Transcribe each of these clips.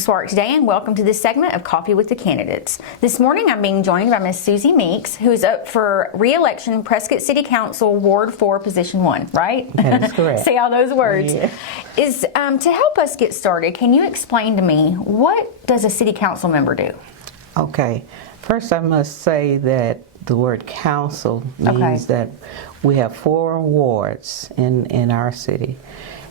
Spark today, and welcome to this segment of Coffee with the Candidates. This morning I'm being joined by Miss Susie Meeks, who's up for re-election Prescott City Council Ward 4 Position 1, right? That is correct. Say all those words. Yeah. To help us get started, can you explain to me, what does a city council member do? Okay. First, I must say that the word council means that we have 4 wards in our city.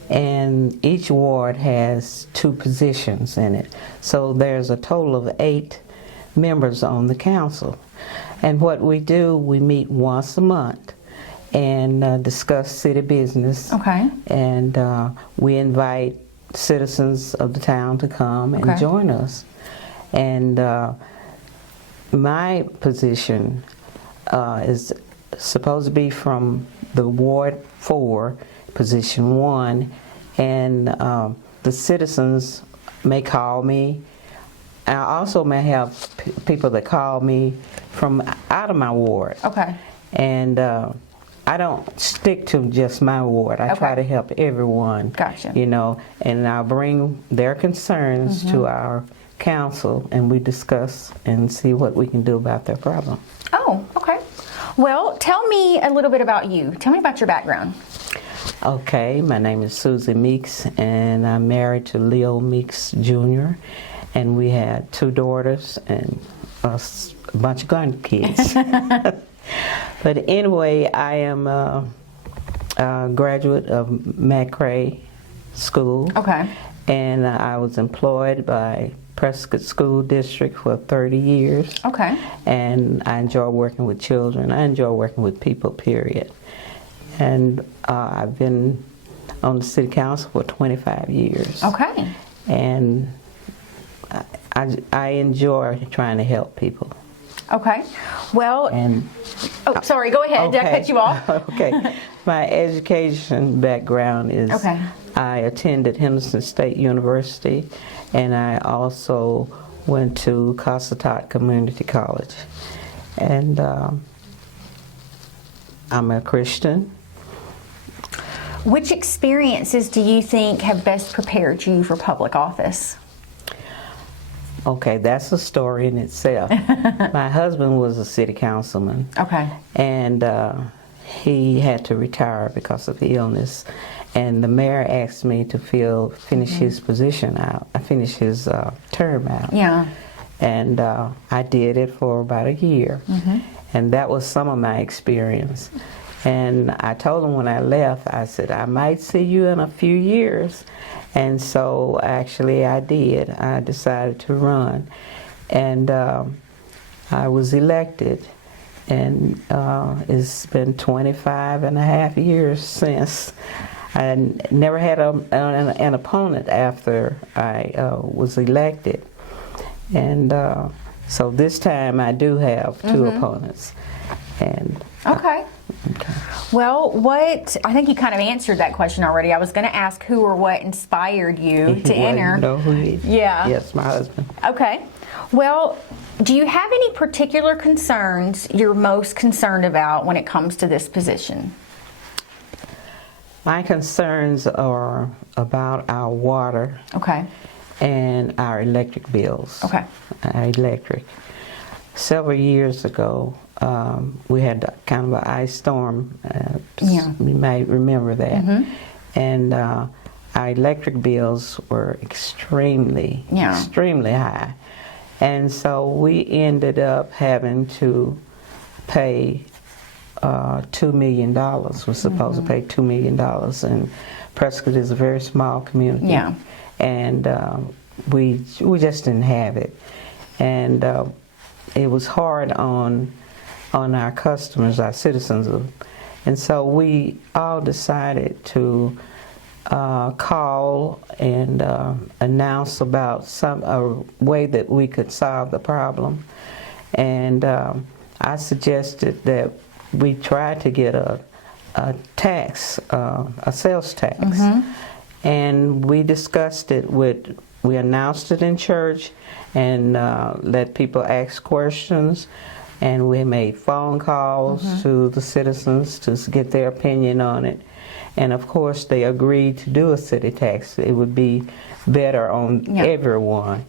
And each ward has 2 positions in it. So there's a total of 8 members on the council. And what we do, we meet once a month and discuss city business. Okay. And we invite citizens of the town to come and join us. And my position is supposed to be from the Ward 4, Position 1, and the citizens may call me. I also may have people that call me from out of my ward. Okay. And I don't stick to just my ward. I try to help everyone. Gotcha. You know, and I bring their concerns to our council, and we discuss and see what we can do about their problem. Oh, okay. Well, tell me a little bit about you. Tell me about your background. Okay, my name is Susie Meeks, and I'm married to Leo Meeks Jr., and we had 2 daughters and a bunch of grandkids. But anyway, I am a graduate of McRae School. Okay. And I was employed by Prescott School District for 30 years. Okay. And I enjoy working with children. I enjoy working with people, period. And I've been on the city council for 25 years. Okay. And I enjoy trying to help people. Okay. Well, And sorry, go ahead. Did I cut you off? Okay. My education background is I attended Henderson State University, and I also went to Cossatot Community College. And I'm a Christian. Which experiences do you think have best prepared you for public office? Okay, that's a story in itself. My husband was a city councilman. Okay. And he had to retire because of illness. And the mayor asked me to finish his position out, finish his term out. Yeah. And I did it for about a year. And that was some of my experience. And I told him when I left, I said, I might see you in a few years. And so actually I did. I decided to run. And I was elected. And it's been 25 and a half years since. I never had an opponent after I was elected. And so this time I do have 2 opponents. And Okay. Well, I think you kind of answered that question already. I was going to ask who or what inspired you to enter. You know who he is? Yeah. Yes, my husband. Okay. Well, do you have any particular concerns you're most concerned about when it comes to this position? My concerns are about our water. Okay. And our electric bills. Okay. Our electric. Several years ago, we had kind of an ice storm. You might remember that. And our electric bills were extremely high. And so we ended up having to pay $2 million. We're supposed to pay $2 million. And Prescott is a very small community. Yeah. And we just didn't have it. And it was hard on our customers, our citizens. And so we all decided to call and announce about a way that we could solve the problem. And I suggested that we try to get a tax, a sales tax. And we discussed it we announced it in church and let people ask questions. And we made phone calls to the citizens to get their opinion on it. And of course, they agreed to do a city tax. It would be better on everyone.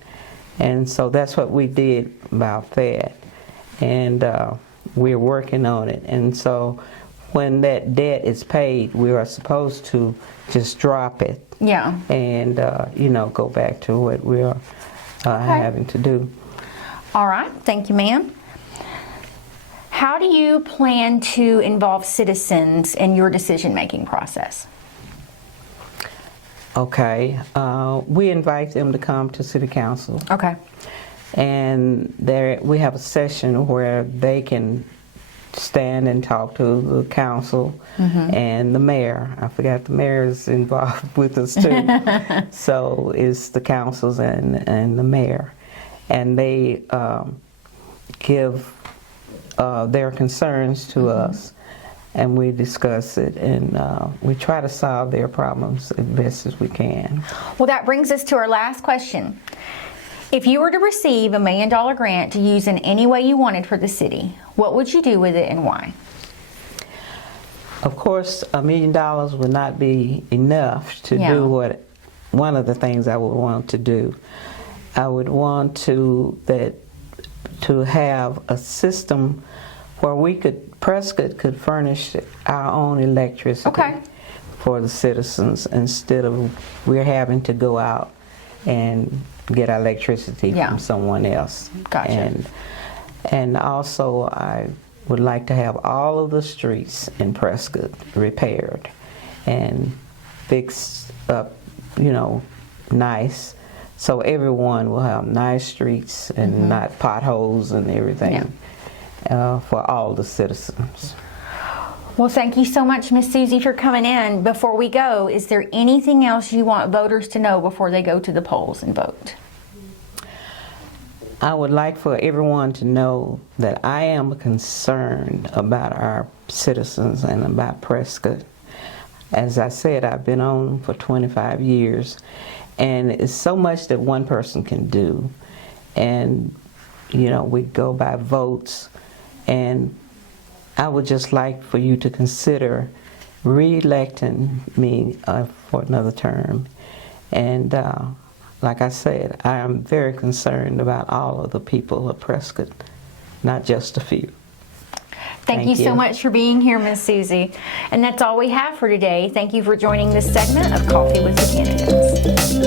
And so that's what we did about that. And we're working on it. And so when that debt is paid, we are supposed to just drop it. Yeah. And, go back to what we're having to do. All right. Thank you, ma'am. How do you plan to involve citizens in your decision-making process? Okay. We invite them to come to City Council. Okay. And we have a session where they can stand and talk to the council and the mayor. I forgot the mayor is involved with us too. So it's the councils and the mayor. And they give their concerns to us, and we discuss it, and we try to solve their problems as best as we can. Well, that brings us to our last question. If you were to receive $1 million grant to use in any way you wanted for the city, what would you do with it and why? Of course, $1 million would not be enough to do one of the things I would want to do. I would want to have a system where Prescott could furnish our own electricity for the citizens, instead of we're having to go out and get our electricity from someone else. Gotcha. And also I would like to have all of the streets in Prescott repaired and fixed up, nice, so everyone will have nice streets and not potholes and everything for all the citizens. Well, thank you so much, Miss Susie, for coming in. Before we go, is there anything else you want voters to know before they go to the polls and vote? I would like for everyone to know that I am concerned about our citizens and about Prescott. As I said, I've been on for 25 years, and it's so much that one person can do. And, we go by votes, and I would just like for you to consider re-electing me for another term. And like I said, I am very concerned about all of the people of Prescott, not just a few. Thank you so much for being here, Miss Susie. And that's all we have for today. Thank you for joining this segment of Coffee with the Candidates.